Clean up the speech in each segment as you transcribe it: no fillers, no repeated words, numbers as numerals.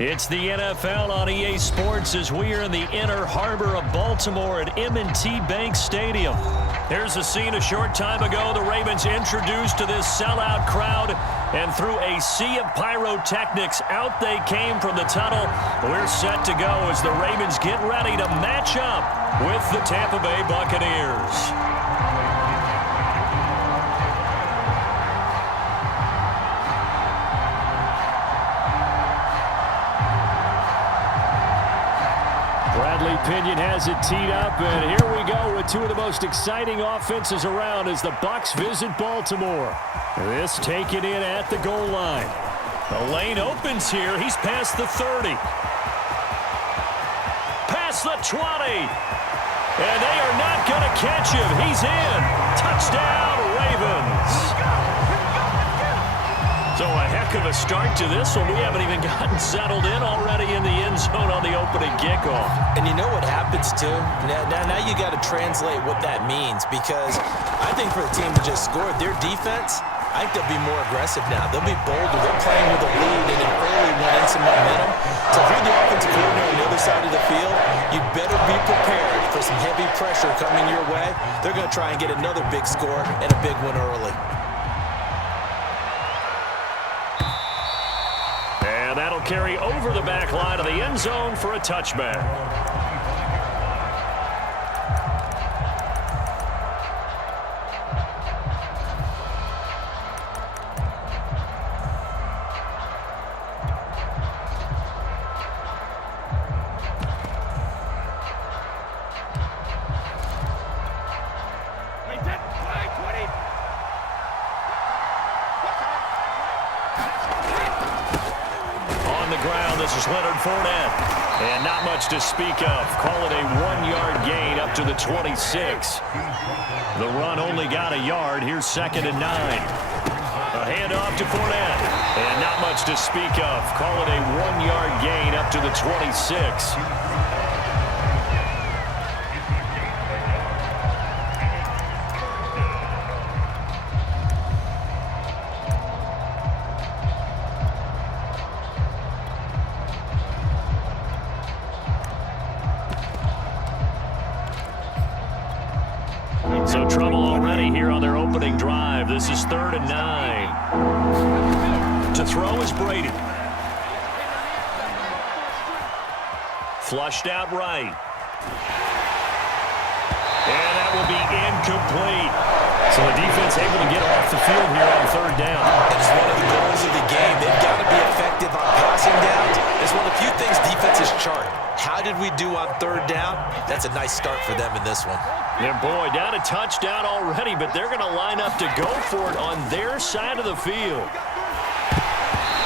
It's the NFL on EA Sports as we are in the inner harbor of Baltimore at M&T Bank Stadium. Here's a scene a short time ago. The Ravens introduced to this sellout crowd, and through a sea of pyrotechnics, out they came from the tunnel. We're set to go as the Ravens get ready to match up with the Tampa Bay Buccaneers. Bradley Pinion has it teed up, and here we go with two of the most exciting offenses around as the Bucs visit Baltimore. This taken in at the goal line. The lane opens here. He's past the 30. Past the 20. And they are not going to catch him. He's in. Touchdown, Ravens. So a heck of a start to this one. We haven't even gotten settled in already in the end zone on the opening kickoff. And you know what happens, too? Now you got to translate what that means, because I think for the team to just score, their defense, I think they'll be more aggressive now. They'll be bolder. They're playing with a lead and an early one and some momentum. So if you're the offensive coordinator on the other side of the field, you better be prepared for some heavy pressure coming your way. They're going to try and get another big score and a big one early. And that'll carry over the back line of the end zone for a touchback. This is Leonard Fournette, and not much to speak of. Call it a 1-yard gain up to the 26. The run only got a yard. Here's 2nd and 9. A handoff to Fournette, and not much to speak of. Call it a 1-yard gain up to the 26. So trouble already here on their opening drive. This is 3rd and 9. To throw is Brady. Flushed out right. And that will be incomplete. So the defense able to get off the field here on 3rd down. It is one of the goals of the game. They've got to be effective on passing downs. It's one of the few things defenses chart. How did we do on 3rd down? That's a nice start for them in this one. And boy, down a touchdown already, but they're going to line up to go for it on their side of the field.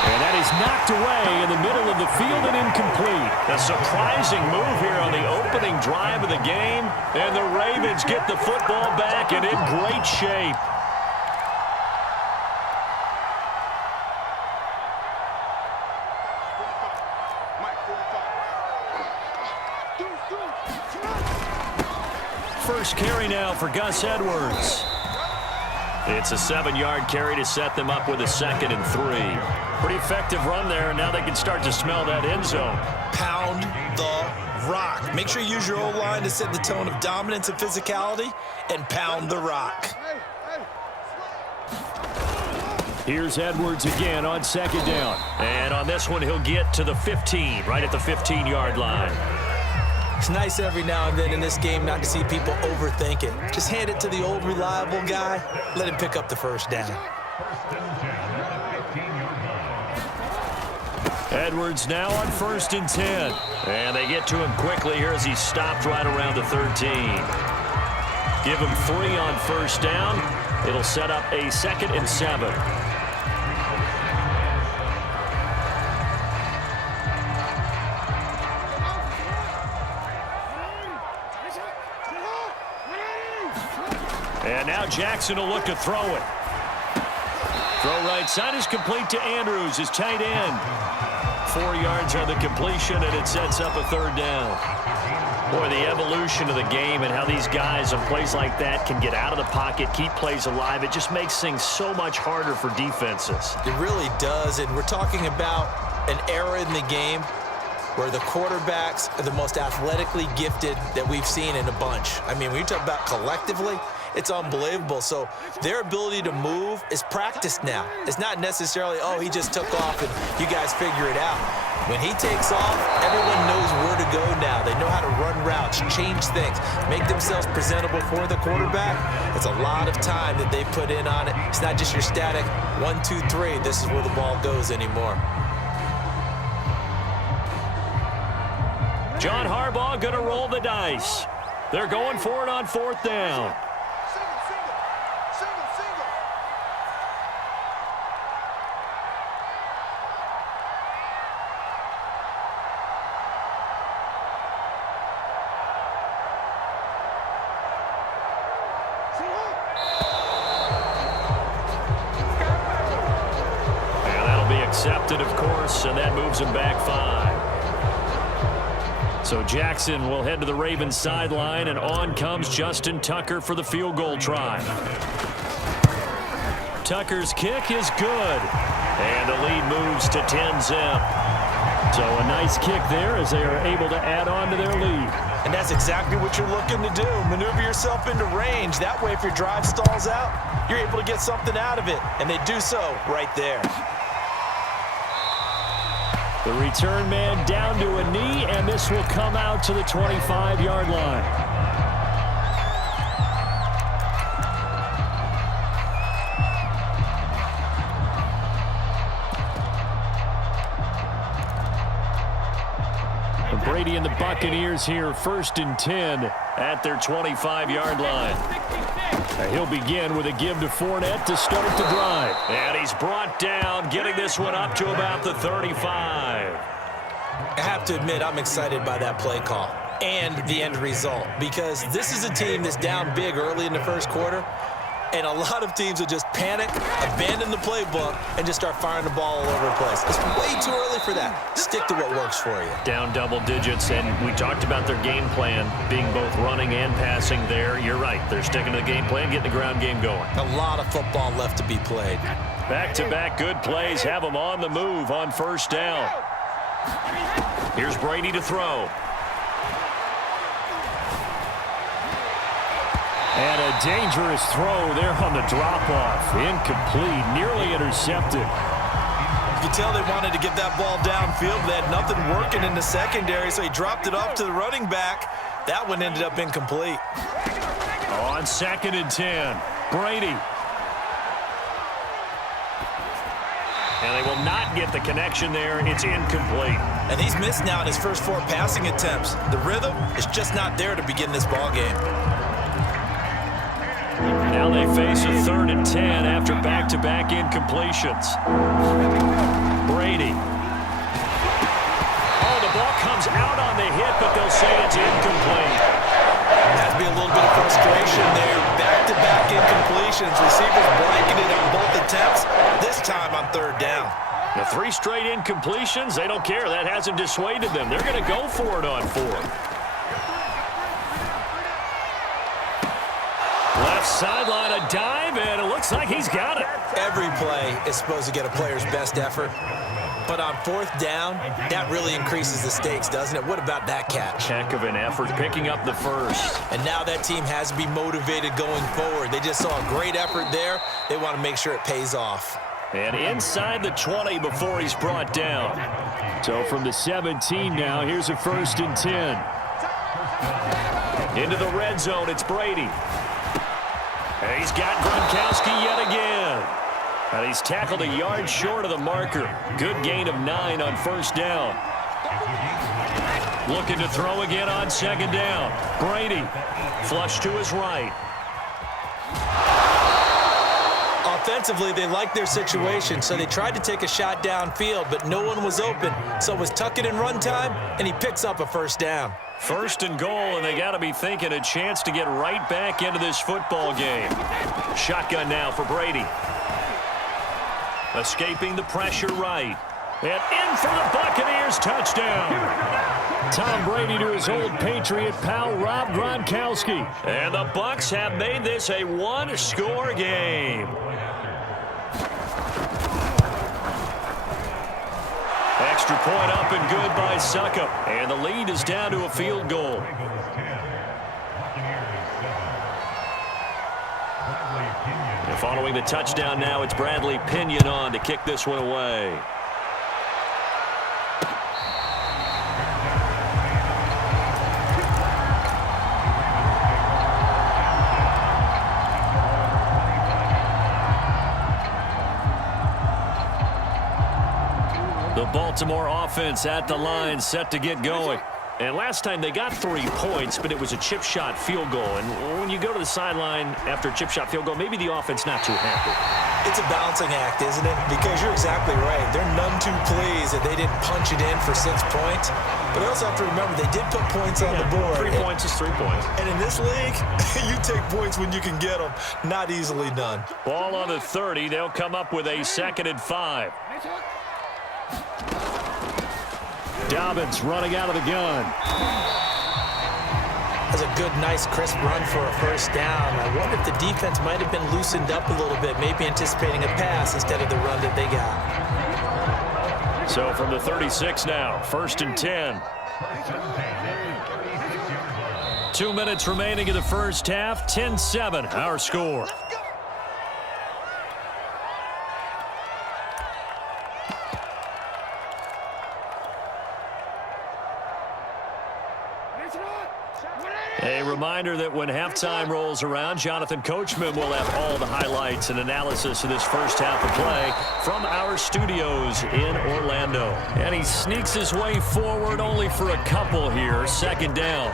And that is knocked away in the middle of the field and incomplete. A surprising move here on the opening drive of the game. And the Ravens get the football back and in great shape. First carry now for Gus Edwards. It's a 7-yard carry to set them up with a 2nd and 3. Pretty effective run there, and now they can start to smell that end zone. Pound the rock. Make sure you use your O-line to set the tone of dominance and physicality, and pound the rock. Here's Edwards again on 2nd down. And on this one, he'll get to the 15, right at the 15-yard line. It's nice every now and then in this game not to see people overthink it. Just hand it to the old reliable guy. Let him pick up the 1st down. Edwards now on 1st and 10. And they get to him quickly here as he stopped right around the 13. Give him 3 on 1st down. It'll set up a 2nd and 7. And now Jackson will look to throw it. Throw right side is complete to Andrews, his tight end. 4 yards on the completion, and it sets up a 3rd down. Boy, the evolution of the game and how these guys on plays like that can get out of the pocket, keep plays alive, it just makes things so much harder for defenses. It really does, and we're talking about an era in the game where the quarterbacks are the most athletically gifted that we've seen in a bunch. I mean, when you talk about collectively, it's unbelievable. So their ability to move is practiced now. It's not necessarily, oh, he just took off and you guys figure it out. When he takes off, everyone knows where to go now. They know how to run routes, change things, make themselves presentable for the quarterback. It's a lot of time that they put in on it. It's not just your static 1, 2, 3. This is where the ball goes anymore. John Harbaugh going to roll the dice. They're going for it on 4th down. Accepted, of course, and that moves him back 5. So Jackson will head to the Ravens sideline, and on comes Justin Tucker for the field goal try. Tucker's kick is good, and the lead moves to 10-zip. So a nice kick there as they are able to add on to their lead. And that's exactly what you're looking to do. Maneuver yourself into range. That way, if your drive stalls out, you're able to get something out of it, and they do so right there. The return man down to a knee, and this will come out to the 25-yard line. Brady and the Buccaneers here, 1st and 10 at their 25-yard line. He'll begin with a give to Fournette to start the drive. And he's brought down, getting this one up to about the 35. I have to admit, I'm excited by that play call and the end result, because this is a team that's down big early in the first quarter, and a lot of teams will just panic, abandon the playbook, and just start firing the ball all over the place. It's way too early for that. Stick to what works for you. Down double digits, and we talked about their game plan being both running and passing there. You're right. They're sticking to the game plan, getting the ground game going. A lot of football left to be played. Back-to-back good plays have them on the move on 1st down. Here's Brady to throw. And a dangerous throw there on the drop-off. Incomplete, nearly intercepted. You can tell they wanted to get that ball downfield. They had nothing working in the secondary, so he dropped it off to the running back. That one ended up incomplete. On 2nd and 10, Brady. And they will not get the connection there. It's incomplete. And he's missed now in his first 4 passing attempts. The rhythm is just not there to begin this ball game. Now they face a 3rd and 10 after back-to-back incompletions. Brady. Oh, the ball comes out on the hit, but they'll say it's incomplete. Has to be a little bit of frustration there. Back-to-back incompletions. Receivers blanketed on both attempts, this time on 3rd down. The 3 straight incompletions, they don't care. That hasn't dissuaded them. They're going to go for it on 4th. Left sideline, a dive, and it looks like he's got it. Every play is supposed to get a player's best effort. But on 4th down, that really increases the stakes, doesn't it? What about that catch? Heck of an effort, picking up the first. And now that team has to be motivated going forward. They just saw a great effort there. They want to make sure it pays off. And inside the 20 before he's brought down. So from the 17 now, here's a 1st and 10. Into the red zone, it's Brady. And he's got Gronkowski yet again. And he's tackled a yard short of the marker. Good gain of 9 on 1st down. Looking to throw again on 2nd down. Brady, flush to his right. Offensively, they liked their situation, so they tried to take a shot downfield, but no one was open. So it was tuck it in run time, and he picks up a 1st down. 1st and goal, and they got to be thinking a chance to get right back into this football game. Shotgun now for Brady. Escaping the pressure right. And in for the Buccaneers, touchdown. Tom Brady to his old Patriot pal, Rob Gronkowski. And the Bucs have made this a 1-score extra point up and good by Succop. And the lead is down to a field goal. And following the touchdown now, it's Bradley Pinion on to kick this one away. The Baltimore offense at the line, set to get going. And last time they got 3 points, but it was a chip shot field goal. And when you go to the sideline after a chip shot field goal, maybe the offense not too happy. It's a balancing act, isn't it? Because you're exactly right. They're none too pleased that they didn't punch it in for 6 points. But they also have to remember they did put points on the board. 3 points is 3 points. And in this league, you take points when you can get them. Not easily done. Ball on the 30. They'll come up with a 2nd and 5. Dobbins running out of the gun. That's a good, nice, crisp run for a first down. I wonder if the defense might have been loosened up a little bit, maybe anticipating a pass instead of the run that they got. So from the 36 now, 1st and 10. 2 minutes remaining in the first half, 10-7, our score. A reminder that when halftime rolls around, Jonathan Coachman will have all the highlights and analysis of this first half of play from our studios in Orlando. And he sneaks his way forward only for a couple here. 2nd down.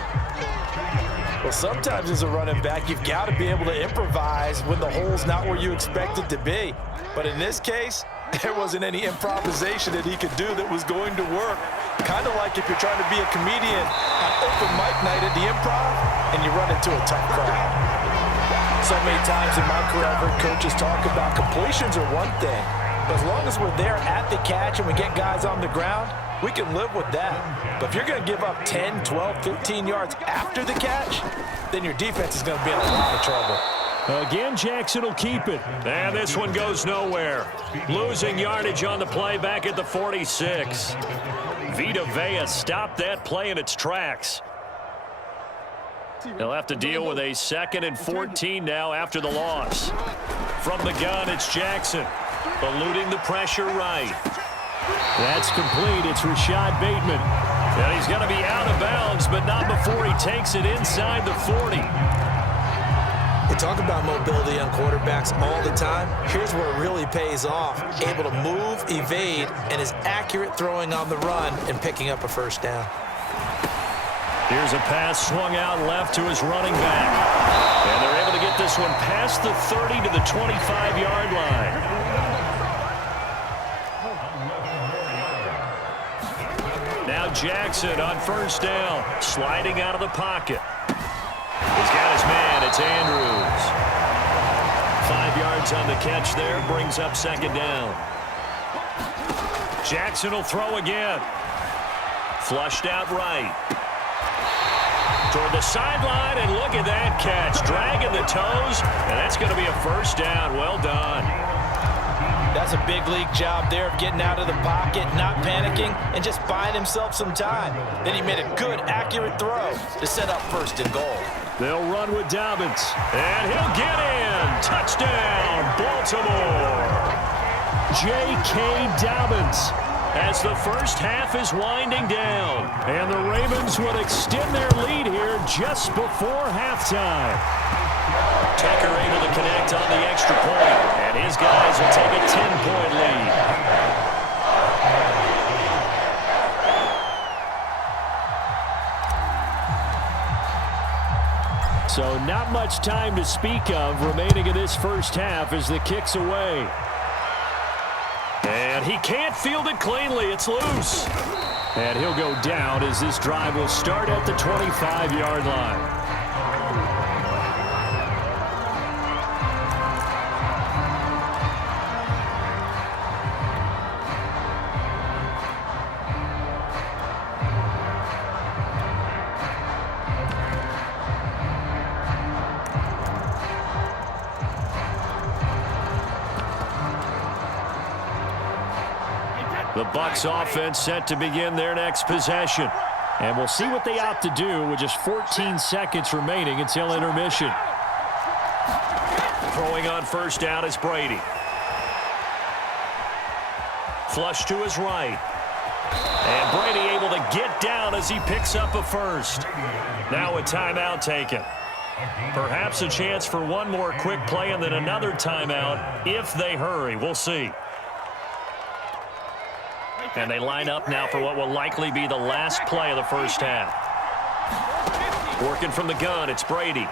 Well, sometimes as a running back, you've got to be able to improvise when the hole's not where you expect it to be. But in this case, there wasn't any improvisation that he could do that was going to work. Kind of like if you're trying to be a comedian on open mic night at the Improv and you run into a tough crowd. So many times in my career I've heard coaches talk about completions are one thing, but as long as we're there at the catch and we get guys on the ground, we can live with that. But if you're going to give up 10, 12, 15 yards after the catch, then your defense is going to be in a lot of trouble. Again, Jackson will keep it. And this one goes nowhere. Losing yardage on the play back at the 46. Vita Vea stopped that play in its tracks. They'll have to deal with a 2nd and 14 now after the loss. From the gun, it's Jackson. Eluding the pressure right. That's complete. It's Rashad Bateman. And he's going to be out of bounds, but not before he takes it inside the 40. They talk about mobility on quarterbacks all the time. Here's where it really pays off. Able to move, evade, and is accurate throwing on the run and picking up a first down. Here's a pass swung out left to his running back. And they're able to get this one past the 30 to the 25-yard line. Now Jackson on 1st down, sliding out of the pocket. He's got his man. It's Andrews. 5 yards on the catch there. Brings up 2nd down. Jackson will throw again. Flushed out right. Toward the sideline, and look at that catch. Dragging the toes, and that's going to be a first down. Well done. That's a big league job there of getting out of the pocket, not panicking, and just buying himself some time. Then he made a good, accurate throw to set up 1st and goal. They'll run with Dobbins, and he'll get in. Touchdown, Baltimore. J.K. Dobbins as the first half is winding down. And the Ravens would extend their lead here just before halftime. Tucker able to connect on the extra point, and his guys will take a 10-point lead. So not much time to speak of remaining in this first half as the kick's away. And he can't field it cleanly. It's loose. And he'll go down as this drive will start at the 25-yard line. The The Bucs offense set to begin their next possession. And we'll see what they opt to do with just 14 seconds remaining until intermission. Throwing on first down is Brady. Flush to his right. And Brady able to get down as he picks up a first. Now a timeout taken. Perhaps a chance for one more quick play and then another timeout if they hurry. We'll see. And they line up now for what will likely be the last play of the first half. Working from the gun, it's Brady.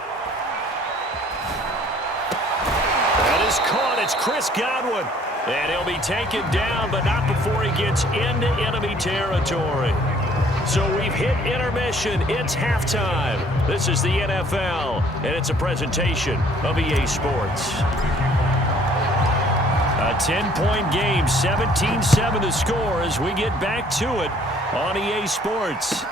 That is caught. It's Chris Godwin. And he'll be taken down, but not before he gets into enemy territory. So we've hit intermission. It's halftime. This is the NFL, and it's a presentation of EA Sports. A 10-point game, 17-7 the score as we get back to it on EA Sports.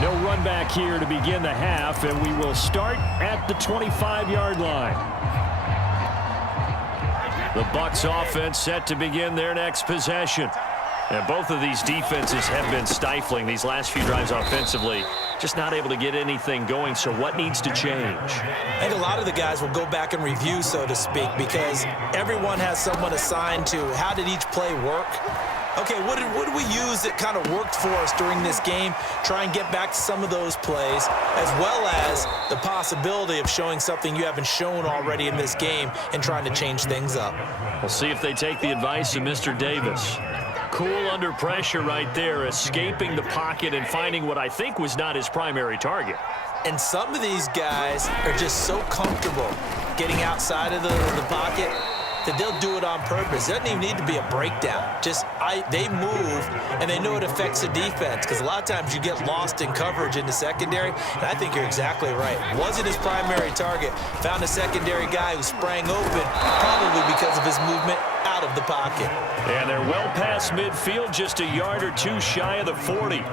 No run back here to begin the half, and we will start at the 25-yard line. The Bucs offense set to begin their next possession. And both of these defenses have been stifling these last few drives offensively. Just not able to get anything going, so what needs to change? I think a lot of the guys will go back and review, so to speak, because everyone has someone assigned to how did each play work. Okay, what did we use that kind of worked for us during this game? Try and get back to some of those plays, as well as the possibility of showing something you haven't shown already in this game and trying to change things up. We'll see if they take the advice of Mr. Davis. Cool under pressure right there, escaping the pocket and finding what I think was not his primary target. And some of these guys are just so comfortable getting outside of the pocket that they'll do it on purpose. It doesn't even need to be a breakdown. They move, and they know it affects the defense, because a lot of times you get lost in coverage in the secondary, and I think you're exactly right. Wasn't his primary target. Found a secondary guy who sprang open, probably because of his movement out of the pocket. And they're well past midfield, just a yard or two shy of the 40.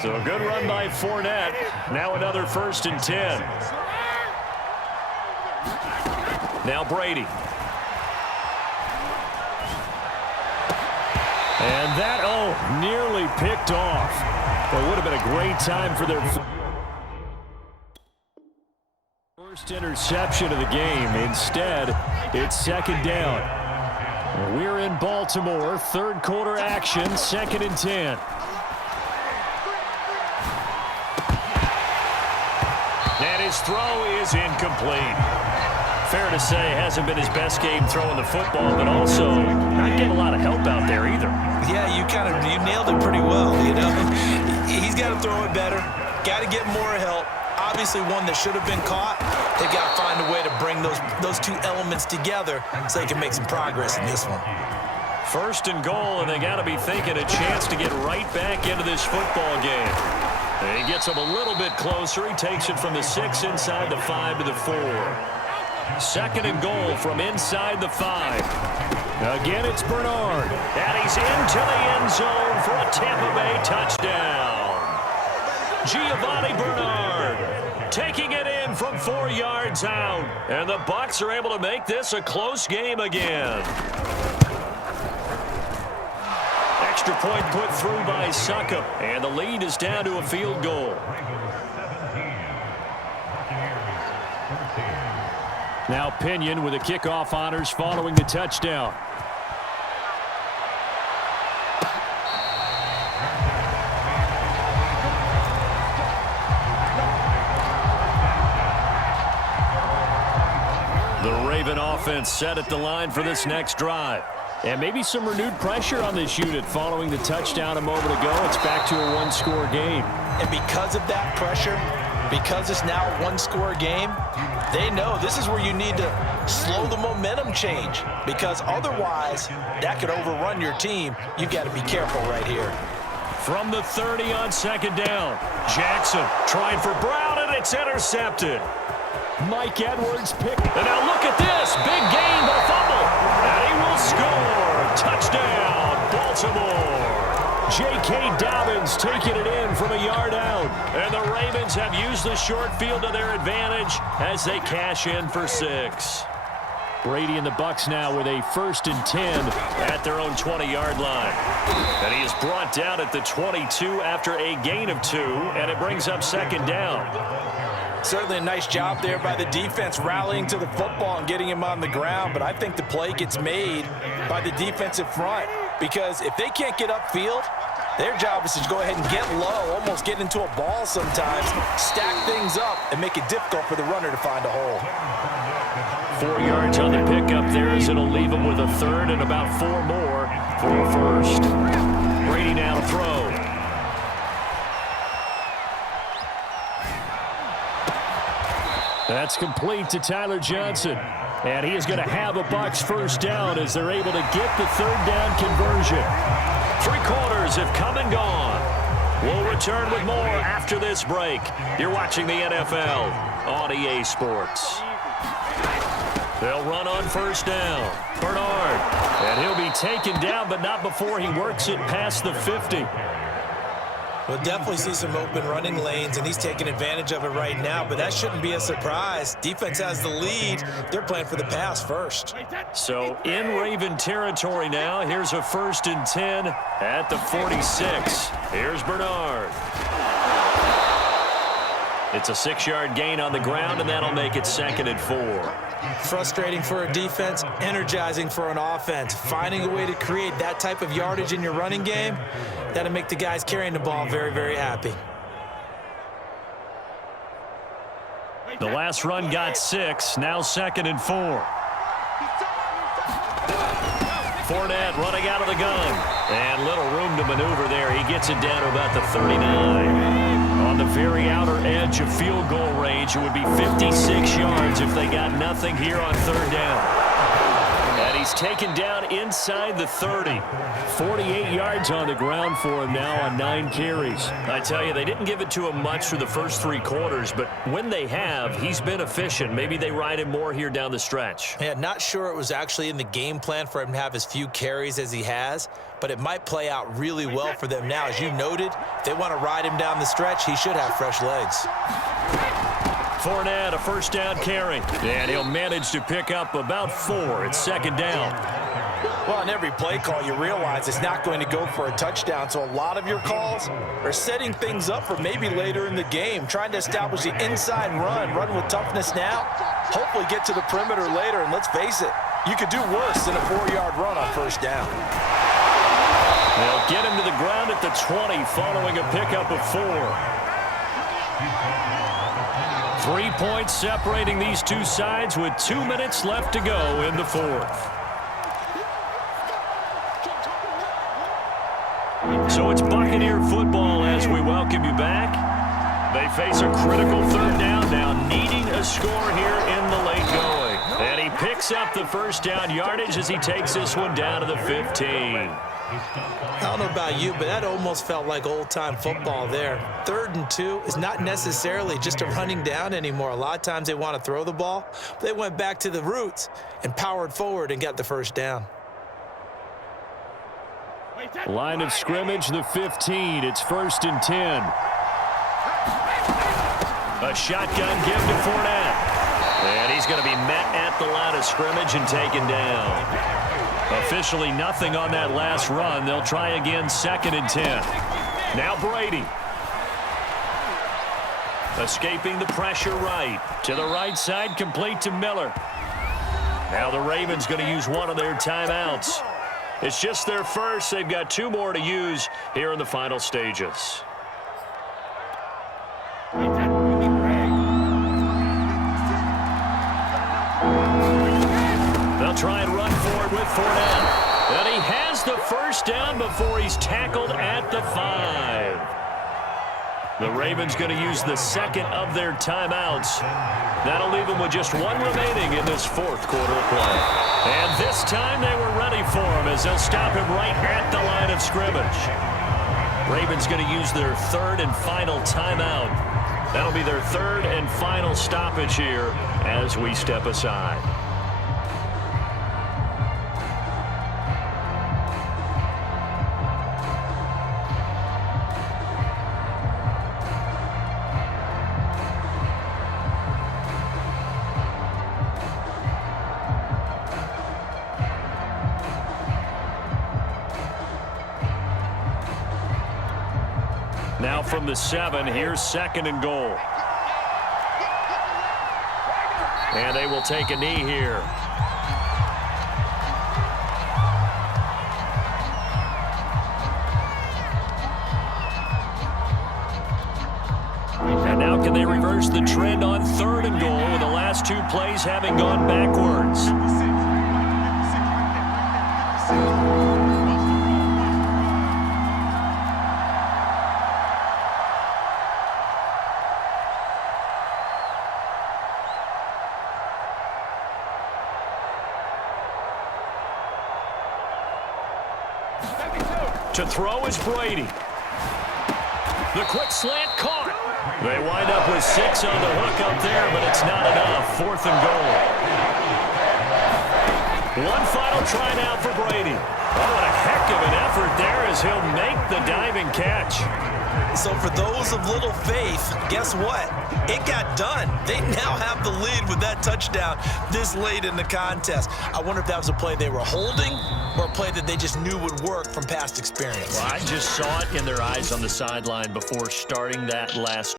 So a good run by Fournette. Now another 1st and 10. Now Brady. And that, nearly picked off. It would have been a great time for their first interception of the game. Instead, it's second down. We're in Baltimore, third quarter action, 2nd and 10. And his throw is incomplete. Fair to say, hasn't been his best game throwing the football, but also not getting a lot of help out there either. Yeah, you nailed it pretty well, you know. He's got to throw it better, got to get more help. Obviously one that should have been caught. They've got to find a way to bring those two elements together so they can make some progress in this one. 1st and goal, and they got to be thinking a chance to get right back into this football game. And he gets him a little bit closer. He takes it from the 6 inside the 5 to the 4. 2nd and goal from inside the 5. Again, it's Bernard. And he's into the end zone for a Tampa Bay touchdown. Giovanni Bernard taking it in from 4 yards out. And the Bucs are able to make this a close game again. Extra point put through by Succop. And the lead is down to a field goal. Now Pinion with the kickoff honors following the touchdown. The Raven offense set at the line for this next drive. And maybe some renewed pressure on this unit following the touchdown a moment ago. It's back to a one-score game. And because of that pressure, because it's now a one-score game, they know this is where you need to slow the momentum change, because otherwise that could overrun your team. You've got to be careful right here. From the 30 on 2nd down, Jackson trying for Brown, and it's intercepted. Mike Edwards picked. And now look at this. Big gain, the fumble. And he will score. Touchdown, Baltimore. J.K. Dobbins taking it in from a yard out. And the Ravens have used the short field to their advantage as they cash in for 6. Brady and the Bucs now with a 1st and 10 at their own 20-yard line. And he is brought down at the 22 after a gain of 2, and it brings up 2nd down. Certainly a nice job there by the defense rallying to the football and getting him on the ground, but I think the play gets made by the defensive front because if they can't get upfield, their job is to go ahead and get low, almost get into a ball sometimes, stack things up, and make it difficult for the runner to find a hole. 4 yards on the pickup there as it'll leave him with a 3rd and about 4 more for a 1st. Brady now to throw. That's complete to Tyler Johnson. And he is going to have a Bucs 1st down as they're able to get the 3rd down conversion. 3 quarters have come and gone. We'll return with more after this break. You're watching the NFL on EA Sports. They'll run on 1st down. Bernard. And he'll be taken down, but not before he works it past the 50. We'll definitely see some open running lanes, and he's taking advantage of it right now, but that shouldn't be a surprise. Defense has the lead. They're playing for the pass first. So in Raven territory now, here's a 1st and 10 at the 46. Here's Bernard. It's a 6-yard gain on the ground, and that'll make it 2nd and 4. Frustrating for a defense, energizing for an offense. Finding a way to create that type of yardage in your running game, that'll make the guys carrying the ball very, very happy. The last run got 6, now 2nd and 4. Fournette running out of the gun. And little room to maneuver there. He gets it down to about the 39. On the very outer edge of field goal range, it would be 56 yards if they got nothing here on 3rd down. And he's taken down inside the 30. 48 yards on the ground for him now on 9 carries. I tell you, they didn't give it to him much for the first 3 quarters, but when they have, he's been efficient. Maybe they ride him more here down the stretch. Yeah, not sure it was actually in the game plan for him to have as few carries as he has, but it might play out really well for them now. As you noted, if they want to ride him down the stretch, he should have fresh legs. Fournette, a 1st down carry. And he'll manage to pick up about 4. It's 2nd down. Well, on every play call, you realize it's not going to go for a touchdown, so a lot of your calls are setting things up for maybe later in the game, trying to establish the inside run with toughness now, hopefully get to the perimeter later, and let's face it, you could do worse than a 4-yard run on 1st down. They'll get him to the ground at the 20 following a pickup of 4. 3 points separating these two sides with 2 minutes left to go in the 4th. So it's Buccaneer football as we welcome you back. They face a critical 3rd down now, needing a score here in the late going. And he picks up the 1st down yardage as he takes this one down to the 15. I don't know about you, but that almost felt like old-time football there. 3rd and 2 is not necessarily just a running down anymore. A lot of times they want to throw the ball. They went back to the roots and powered forward and got the 1st down. Line of scrimmage, the 15. It's 1st and 10. A shotgun give to Fournette. And he's going to be met at the line of scrimmage and taken down. Officially nothing on that last run. They'll try again 2nd and 10. Now Brady. Escaping the pressure right. To the right side, complete to Miller. Now the Ravens going to use one of their timeouts. It's just their first. They've got 2 more to use here in the final stages. They'll try and run forward with Fournette. And he has the 1st down before he's tackled at the 5. The Ravens going to use the 2nd of their timeouts. That'll leave them with just 1 remaining in this 4th quarter of play. And this time they were ready for him as they'll stop him right at the line of scrimmage. Ravens going to use their 3rd and final timeout. That'll be their 3rd and final stoppage here as we step aside. Now from the 7, here's 2nd and goal. And they will take a knee here. And now can they reverse the trend on 3rd and goal with the last 2 plays having gone backwards? To throw is Brady. The quick slant caught. They wind up with 6 on the hook up there, but it's not enough. 4th and goal. One final try now for Brady. Oh, what a heck of an effort there as he'll make the diving catch. So for those of little faith, guess what? It got done. They now have the lead with that touchdown this late in the contest. I wonder if that was a play they were holding or a play that they just knew would work from past experience. Well, I just saw it in their eyes on the sideline before starting that last